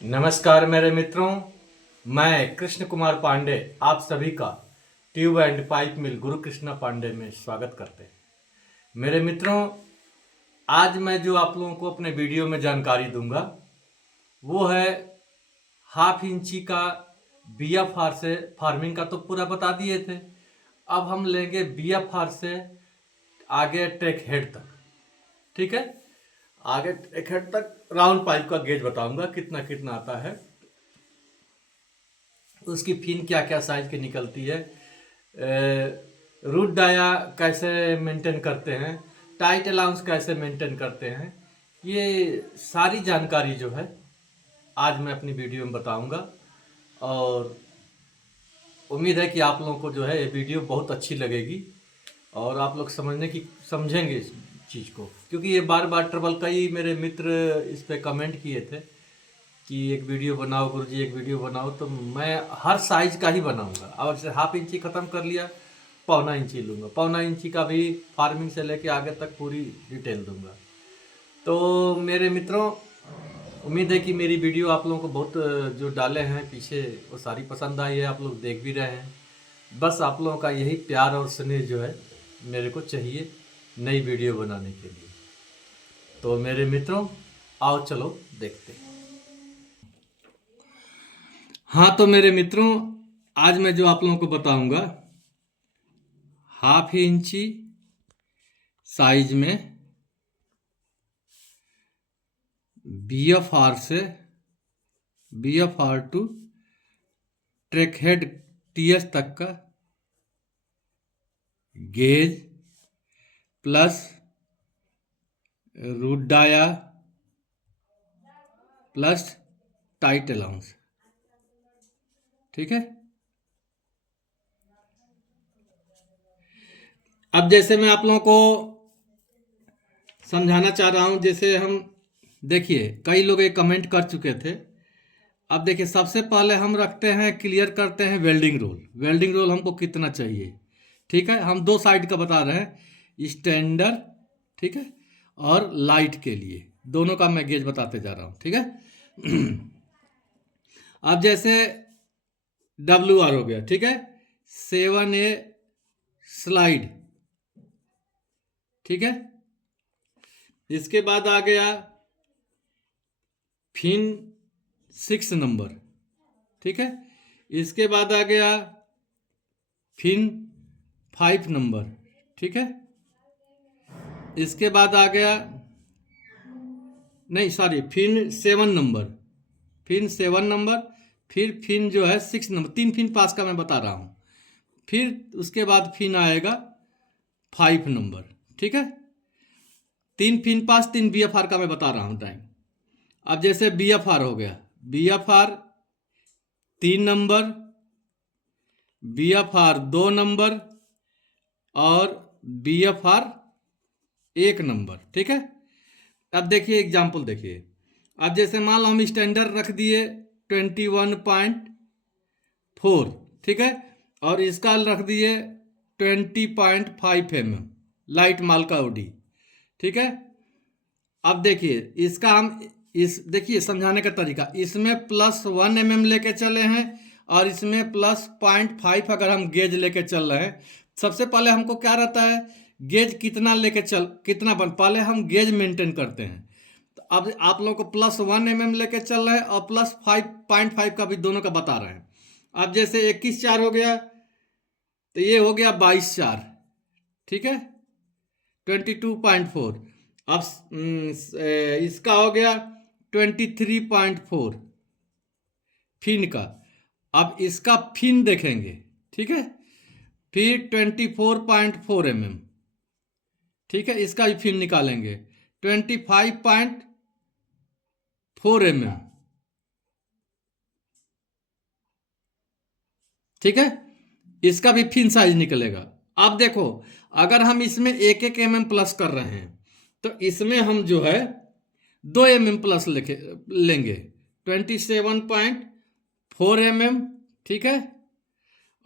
नमस्कार मेरे मित्रों, मैं कृष्ण कुमार पांडे आप सभी का ट्यूब एंड पाइप मिल गुरु कृष्णा पांडे में स्वागत करते हैं। मेरे मित्रों, आज मैं जो आप लोगों को अपने वीडियो में जानकारी दूंगा वो है हाफ इंची का बीएफआर से फार्मिंग का तो पूरा बता दिए थे। अब हम लेंगे बीएफआर से आगे ट्रैक हेड तक। ठीक है, आगे ट्रैक हेड तक राउंड पाइप का गेज बताऊंगा कितना कितना आता है, उसकी फिन क्या क्या साइज की निकलती है, रूट डाया कैसे मेंटेन करते हैं, टाइट अलाउंस कैसे मेंटेन करते हैं, ये सारी जानकारी जो है आज मैं अपनी वीडियो में बताऊंगा। और उम्मीद है कि आप लोगों को जो है ये वीडियो बहुत अच्छी लगेगी और आप लोग समझेंगे इस चीज़ को, क्योंकि ये बार बार ट्रबल कई मेरे मित्र इस पे कमेंट किए थे कि एक वीडियो बनाओ गुरुजी, एक वीडियो बनाओ। तो मैं हर साइज का ही बनाऊंगा। अब जैसे हाफ इंची ख़त्म कर लिया, पौना इंची लूँगा, पौना इंची का भी फार्मिंग से लेके आगे तक पूरी डिटेल दूंगा। तो मेरे मित्रों, उम्मीद है कि मेरी वीडियो आप लोगों को बहुत जो डाले हैं पीछे वो सारी पसंद आई है, आप लोग देख भी रहे हैं। बस आप लोगों का यही प्यार और स्नेह जो है मेरे को चाहिए नई वीडियो बनाने के लिए। तो मेरे मित्रों, आओ चलो देखते हैं। हाँ तो मेरे मित्रों, आज मैं जो आप लोगों को बताऊंगा हाफ इंची साइज में बीएफआर से BFR to track head TS तक का gauge plus root dia plus tight allowance. ठीक है, अब जैसे मैं आप लोगों को समझाना चाह रहा हूं, जैसे हम देखिए कई लोग ये कमेंट कर चुके थे। अब देखिए सबसे पहले हम रखते हैं, क्लियर करते हैं वेल्डिंग रोल। वेल्डिंग रोल हमको कितना चाहिए? ठीक है, हम दो साइड का बता रहे हैं, स्टैंडर्ड ठीक है और लाइट के लिए, दोनों का मैं गेज बताते जा रहा हूँ। ठीक है अब जैसे WR हो गया, ठीक है, 7A स्लाइड, ठीक है। इसके बाद आ गया फिन 6 नंबर, ठीक है। इसके बाद आ गया फिन 5 नंबर, ठीक है। इसके बाद आ गया, नहीं sorry, fin 7 number, fin 7 number, फिर फिन जो है 6 नंबर, 3 फिन पास का मैं बता रहा हूँ। फिर उसके बाद फिन आएगा 5 नंबर, ठीक है। 3 फिन पास, 3 BFR का मैं बता रहा हूँ टाइम। अब जैसे BFR हो गया, BFR 3 नंबर, BFR 2 नंबर और BFR 1 नंबर, ठीक है। अब देखिए एग्जाम्पल देखिए, अब जैसे मान लो हम स्टैंडर्ड रख दिए 21.4, ठीक है, और इसका रख दिए 20.5 mm लाइट माल का ओडी, ठीक है। अब देखिए इसका हम इस देखिए समझाने का तरीका, इसमें +1 mm लेके चले हैं और इसमें +0.5 अगर हम गेज लेके चल रहे हैं। सबसे पहले हमको क्या रहता है, गेज कितना लेके कितना बन, पहले हम गेज मेंटेन करते हैं। तो अब आप लोगों को +1 mm लेके चल रहे हैं और +5.5 का भी दोनों का बता रहे हैं। अब जैसे 21/4 हो गया तो ये हो गया 22/4, ठीक है, 22.4। अब इसका हो गया 23.4 फिन का। अब इसका फिन देखेंगे, ठीक है, फिर 24.4 mm, ठीक है, इसका भी फिन निकालेंगे 25.4 mm, ठीक है, इसका भी फिन साइज निकलेगा। अब देखो अगर हम इसमें 1-1 mm प्लस कर रहे हैं तो इसमें हम जो है 2 mm प्लस लेंगे 27.4 mm, ठीक है,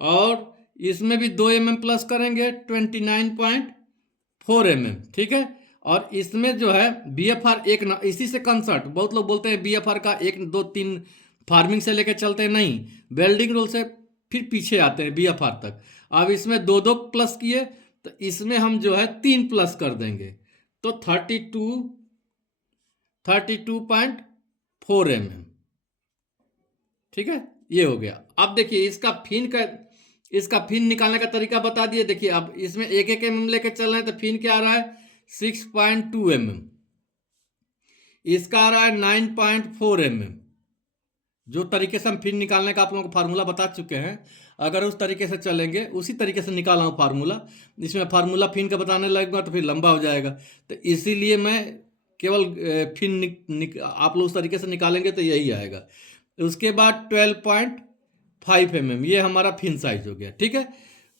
और इसमें भी 2 mm प्लस करेंगे 29.4 mm, ठीक है। और इसमें जो है BFR एक ना, इसी से कंसर्ट, बहुत लोग बोलते हैं BFR का 1 2 3 फार्मिंग से लेकर चलते हैं, नहीं, वेल्डिंग रोल से फिर पीछे आते हैं BFR तक। अब इसमें दो दो प्लस किए तो इसमें हम जो है 3 प्लस कर देंगे, तो 32.4 mm। ठीक है, ये हो गया। अब देखिए इसका फिन निकालने का तरीका बता दिए। देखिए अब इसमें 1 mm लेके चल रहे हैं तो फिन क्या आ रहा है 6.2 mm, इसका आ रहा है 9.4 mm। जो तरीके से हम फिन निकालने का आप लोगों को फार्मूला बता चुके हैं, अगर उस तरीके से चलेंगे, उसी तरीके से निकाला हूँ फार्मूला। इसमें फार्मूला फिन का बताने लगूंगा तो फिर लंबा हो जाएगा, तो इसीलिए मैं केवल आप लोग उस तरीके से निकालेंगे तो यही आएगा। उसके बाद 12.5 mm ये हमारा फिन साइज हो गया। ठीक है,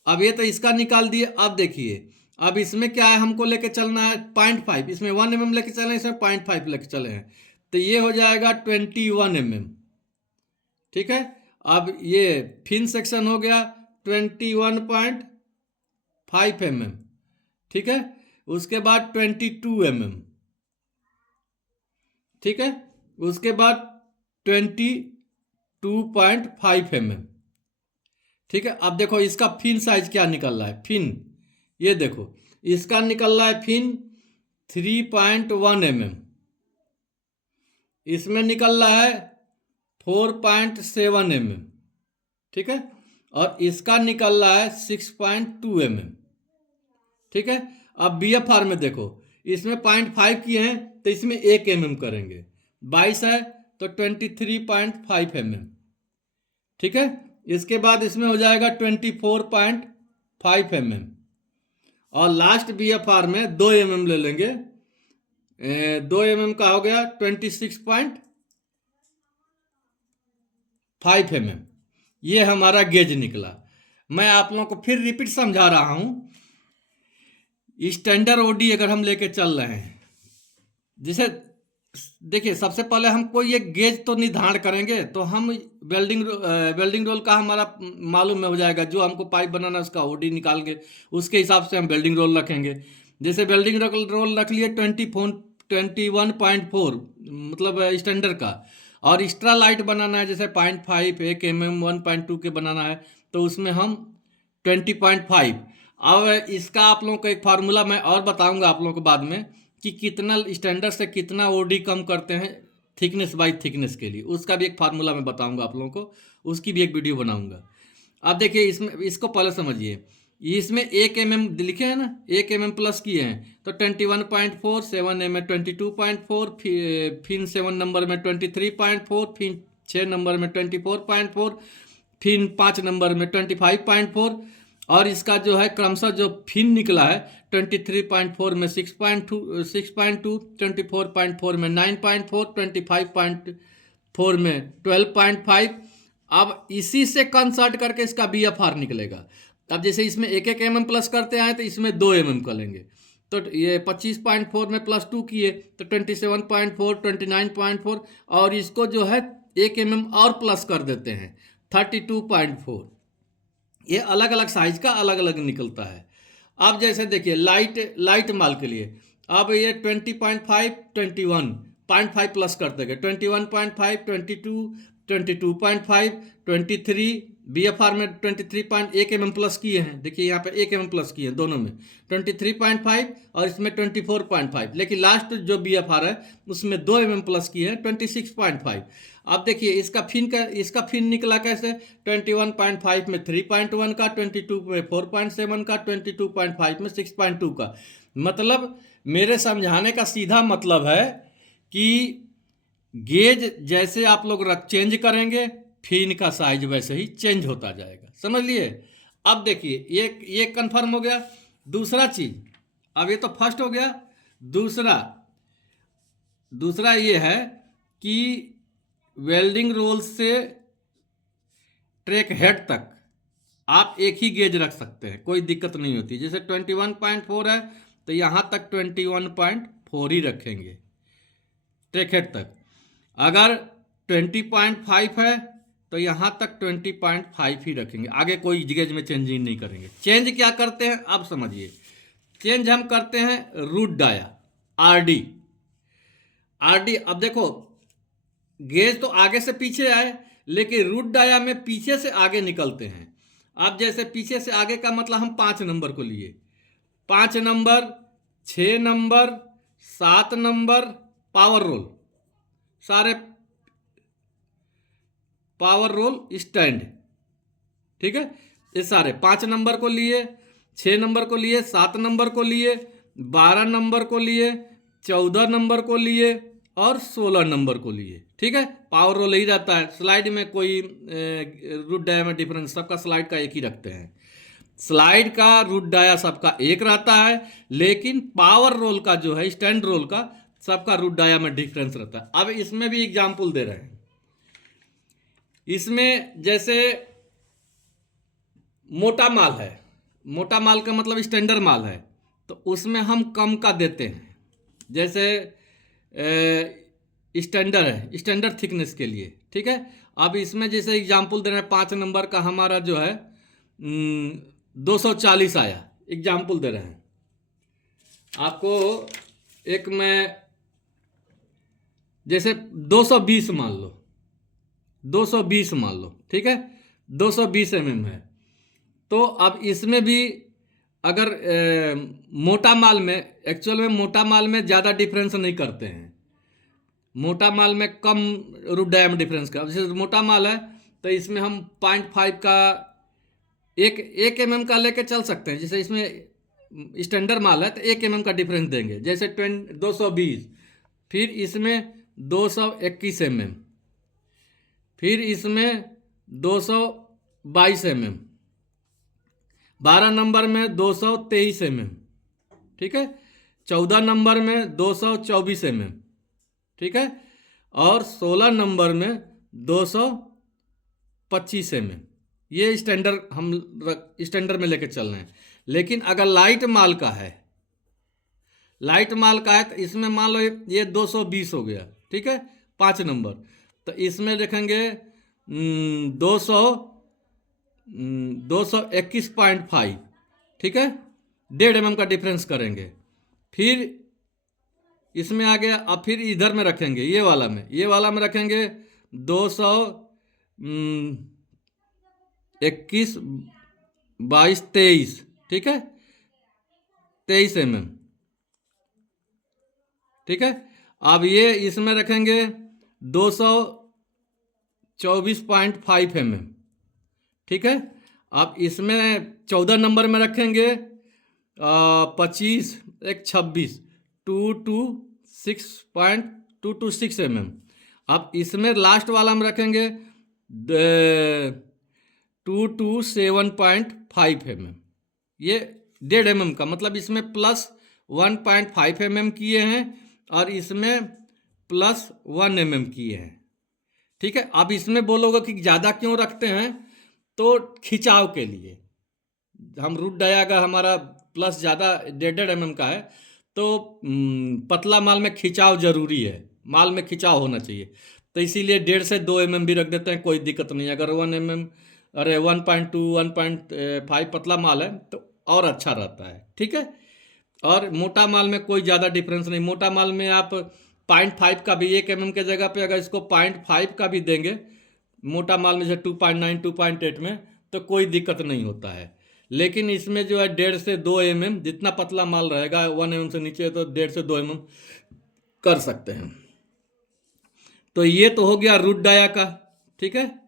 अब ये तो इसका निकाल दिए। अब देखिए अब इसमें क्या है, हमको लेके चलना है 0.5, इसमें 1 mm लेके चले, इसमें 0.5 लेके चले हैं, तो ये हो जाएगा 21 mm। ठीक है, अब ये फिन सेक्शन हो गया 21.5 mm। ठीक है, उसके बाद 22 mm। ठीक है, उसके बाद 22.5 mm। ठीक है, अब देखो इसका फिन साइज क्या निकल रहा है, फिन ये देखो इसका निकल रहा है फिन 3.1 mm, इसमें निकल रहा है 4.7 mm। ठीक है, और इसका निकल रहा है 6.2 mm। ठीक है, अब BFR में देखो इसमें 0.5 किए हैं तो इसमें 1 mm करेंगे, 22 है तो 23.5 mm। ठीक है, इसके बाद इसमें हो जाएगा 24.5 mm, और लास्ट BFR में 2 mm ले लेंगे, 2 mm का हो गया 26.5 mm। ये हमारा गेज निकला। मैं आप लोगों को फिर रिपीट समझा रहा हूं, स्टैंडर्ड OD अगर हम लेके चल रहे हैं, जैसे देखिए सबसे पहले हमको ये गेज तो निर्धारण करेंगे, तो हम वेल्डिंग रोल का हमारा मालूम हो जाएगा, जो हमको पाइप बनाना है उसका OD निकाल के उसके हिसाब से हम वेल्डिंग रोल रखेंगे। जैसे वेल्डिंग रोल रख लिए 21.4 मतलब स्टैंडर्ड का, और एक्स्ट्रा लाइट बनाना है जैसे 0.5 1 mm 1.2 के बनाना है तो उसमें हम 20.5। अब इसका आप लोगों को एक फार्मूला मैं और बताऊंगा आप लोगों को बाद में कि कितना स्टैंडर्ड से कितना OD कम करते हैं थिकनेस बाई थिकनेस के लिए, उसका भी एक फार्मूला मैं बताऊंगा आप लोगों को, उसकी भी एक वीडियो बनाऊंगा। अब देखिए इसमें इसको पहले समझिए, इसमें 1 mm लिखे हैं ना, 1 mm प्लस किए हैं तो 21.4, 7 में 22.4, फिर 7 नंबर में 23.4, फिर 6 नंबर में 24.4, फिर 5 नंबर में 25.4, और इसका जो है क्रमशः जो फिन निकला है 23.4 में 6.2, 24.4 में 9.4, 25.4 में 12.5। अब इसी से कंसर्ट करके इसका BFR निकलेगा। अब जैसे इसमें 1 mm प्लस करते आए तो इसमें 2 mm कर लेंगे, तो ये 25.4 में +2 किए तो 27.4, 29.4, और इसको जो है 1 mm और प्लस कर देते हैं 32.4। ये अलग अलग साइज का अलग अलग निकलता है। अब जैसे देखिए लाइट माल के लिए अब ये 20.5 21.5 प्लस कर देंगे 21.5 22 22.5 23 BFR में 23.1 mm प्लस किए हैं, देखिए यहाँ पे 1 mm प्लस किए हैं दोनों में 23.5 और इसमें 24.5, लेकिन लास्ट जो BFR है उसमें 2 mm प्लस किए हैं 26.5। अब देखिए इसका फिन निकला कैसे, 21.5 में 3.1 का, 22 में 4.7 का, 22.5 में 6.2 का। मतलब मेरे समझाने का सीधा मतलब है कि गेज जैसे आप लोग चेंज करेंगे फिन का साइज वैसे ही चेंज होता जाएगा, समझ लिए। अब देखिए ये कंफर्म हो गया। दूसरा चीज, अब ये तो फर्स्ट हो गया, दूसरा ये है कि वेल्डिंग रोल से ट्रैक हेड तक आप एक ही गेज रख सकते हैं, कोई दिक्कत नहीं होती। जैसे 21.4 है तो यहाँ तक 21.4 ही रखेंगे ट्रैक हेड तक। अगर 20.5 है तो यहाँ तक 20.5 ही रखेंगे, आगे कोई गेज में चेंजिंग नहीं करेंगे। चेंज क्या करते हैं अब समझिए, चेंज हम करते हैं रूट डाया। आरडी। आरडी, अब देखो गेज तो आगे से पीछे आए, लेकिन रूट डाया में पीछे से आगे निकलते हैं। अब जैसे पीछे से आगे का मतलब हम 5 नंबर को लिए, 5 number, 6 number, 7 number, power roll, सारे पावर रोल स्टैंड, ठीक है। ये सारे 5 नंबर को लिए, 6 नंबर को लिए, 7 नंबर को लिए, 12 नंबर को लिए, 14 नंबर को लिए और 16 नंबर को लिए, ठीक है। पावर रोल यही रहता है, स्लाइड में कोई रूट डाया में डिफरेंस, सबका स्लाइड का एक ही रखते हैं। स्लाइड का रूट डाया सबका एक रहता है, लेकिन पावर रोल का जो है, स्टैंड रोल का, सबका रूट डाया में डिफरेंस रहता है। अब इसमें भी एग्जाम्पल दे रहे हैं। इसमें जैसे मोटा माल है, मोटा माल का मतलब स्टैंडर्ड माल है, तो उसमें हम कम का देते हैं। जैसे स्टैंडर्ड है, स्टैंडर्ड थिकनेस के लिए, ठीक है। अब इसमें जैसे एग्जाम्पल दे रहे हैं, 5 नंबर का हमारा जो है 240 आया, एग्जाम्पल दे रहे हैं आपको। एक में जैसे 220 मान लो, 220 मान लो, ठीक है, 220 mm है। तो अब इसमें भी अगर मोटा माल में, एक्चुअल में मोटा माल में ज़्यादा डिफरेंस नहीं करते हैं, मोटा माल में कम रूट डाया में डिफरेंस का। जैसे मोटा माल है तो इसमें हम 0.5 का एक mm का लेके चल सकते हैं। जैसे इसमें स्टैंडर्ड माल है तो 1 mm का डिफरेंस देंगे, जैसे 220, फिर इसमें 221 mm, फिर इसमें 222 mm, 12 नंबर में 223 mm, ठीक है, 14 नंबर में 224 mm, ठीक है, और 16 नंबर में 225 mm। ये स्टैंडर्ड हम स्टैंडर्ड में लेके चल रहे हैं। लेकिन अगर लाइट माल का है, लाइट माल का है तो इसमें मान लो ये 220 हो गया, ठीक है, 5 नंबर, तो इसमें देखेंगे 221.5, ठीक है, 1.5 mm का डिफरेंस करेंगे। फिर इसमें आ गया, अब फिर इधर में रखेंगे, ये वाला में रखेंगे 221, 22, 23, ठीक है, 23 mm, ठीक है। अब ये इसमें रखेंगे 224.5 mm, ठीक है। अब इसमें 14 नंबर में रखेंगे 25, 26, 226.226 mm। अब इसमें लास्ट वाला में रखेंगे 227.5 mm। ये 1.5 mm का मतलब इसमें प्लस 1.5 mm किए हैं और इसमें प्लस 1 mm किए हैं, ठीक है। अब इसमें बोलोगे कि ज़्यादा क्यों रखते हैं, तो खिंचाव के लिए। हम रूट डाया अगर हमारा प्लस ज़्यादा 1.5 mm का है तो पतला माल में खिंचाव जरूरी है, माल में खिंचाव होना चाहिए, तो इसीलिए 1.5 से 2 mm भी रख देते हैं, कोई दिक्कत नहीं। अगर 1 mm, अरे 1.2, 1.5 पतला माल है तो और अच्छा रहता है, ठीक है। और मोटा माल में कोई ज़्यादा डिफरेंस नहीं। मोटा माल में आप 0.5 का भी 1 mm के जगह पे अगर इसको 0.5 का भी देंगे, मोटा माल में जैसे 2.9, 2.8 में, तो कोई दिक्कत नहीं होता है। लेकिन इसमें जो है 1.5 से 2 mm, जितना पतला माल रहेगा 1 mm से नीचे तो 1.5 से 2 mm कर सकते हैं। तो ये तो हो गया रूट डाया का, ठीक है,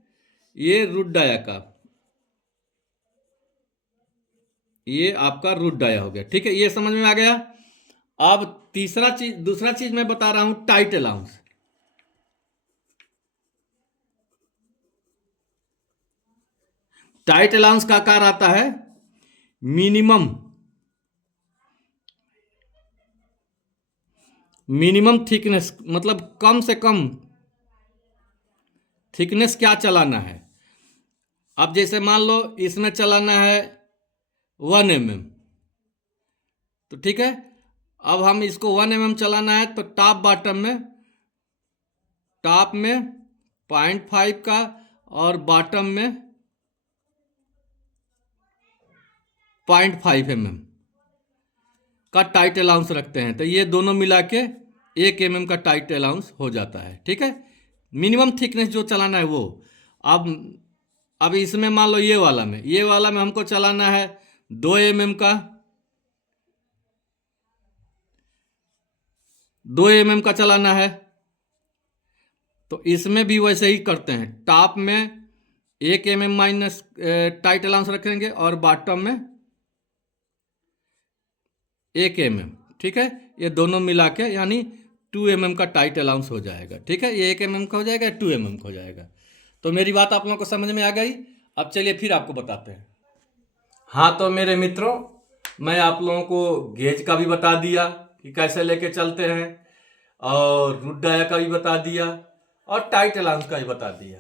ये रूट डाया का, ये आपका रूट डाया हो गया, ठीक है, ये समझ में आ गया। अब दूसरा चीज मैं बता रहा हूं, टाइट अलाउंस। टाइट अलाउंस का आकार आता है मिनिमम थिकनेस, मतलब कम से कम थिकनेस क्या चलाना है। अब जैसे मान लो इसमें चलाना है 1 mm, तो ठीक है, अब हम इसको 1 mm चलाना है तो टॉप में 0.5 का और बॉटम में 0.5 mm का टाइट अलाउंस रखते हैं तो ये दोनों मिला के 1 mm का टाइट अलाउंस हो जाता है। ठीक है, मिनिमम थिकनेस जो चलाना है वो। अब इसमें मान लो ये वाला में हमको चलाना है 2 mm का, 2 mm का चलाना है। तो इसमें भी वैसे ही करते हैं, टॉप में 1 mm माइनस टाइट अलाउंस रखेंगे और बॉटम में 1 mm। ठीक है, ये दोनों मिला के यानी 2 mm का टाइट अलाउंस हो जाएगा। ठीक है, ये 1 mm का हो जाएगा, 2 mm का हो जाएगा। तो मेरी बात आप लोगों को समझ में आ गई। अब चलिए फिर आपको बताते हैं। हाँ तो मेरे मित्रों, मैं आप लोगों को गेज का भी बता दिया कि कैसे लेके चलते हैं, और रूट डाया का भी बता दिया, और टाइट अलाउंस का भी बता दिया।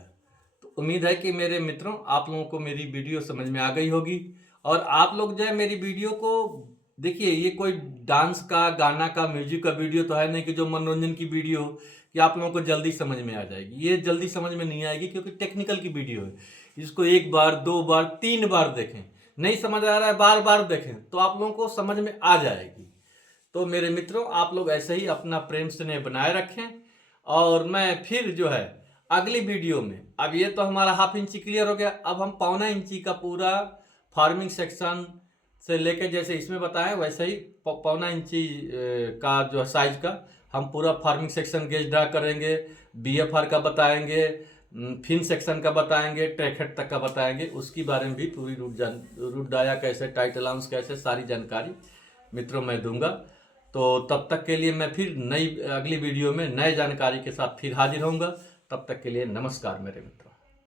तो उम्मीद है कि मेरे मित्रों आप लोगों को मेरी वीडियो समझ में आ गई होगी। और आप लोग जो है मेरी वीडियो को देखिए, ये कोई डांस का, गाना का, म्यूजिक का वीडियो तो है नहीं कि जो मनोरंजन की वीडियो हो कि आप लोगों को जल्दी समझ में आ जाएगी। ये जल्दी समझ में नहीं आएगी क्योंकि टेक्निकल की वीडियो है। इसको 1 बार 2 बार 3 बार देखें, नहीं समझ आ रहा है बार बार देखें तो आप लोगों को समझ में आ जाएगी। तो मेरे मित्रों आप लोग ऐसे ही अपना प्रेम स्नेह बनाए रखें, और मैं फिर जो है अगली वीडियो में, अब ये तो हमारा ½ इंची क्लियर हो गया, अब हम 1.25 इंची का पूरा फार्मिंग सेक्शन से लेके जैसे इसमें बताएं वैसे ही 1.25 इंची का जो है साइज का हम पूरा फार्मिंग सेक्शन गेज ड्रा करेंगे, BFR का बताएंगे, फिन सेक्शन का बताएंगे, ट्रैकहेड तक का बताएंगे। उसके बारे में भी पूरी रूट डाया कैसे, टाइट अलाउंस कैसे, सारी जानकारी मित्रों मैं दूंगा। तो तब तक के लिए मैं फिर अगली वीडियो में नए जानकारी के साथ फिर हाजिर होऊंगा। तब तक के लिए नमस्कार मेरे मित्र।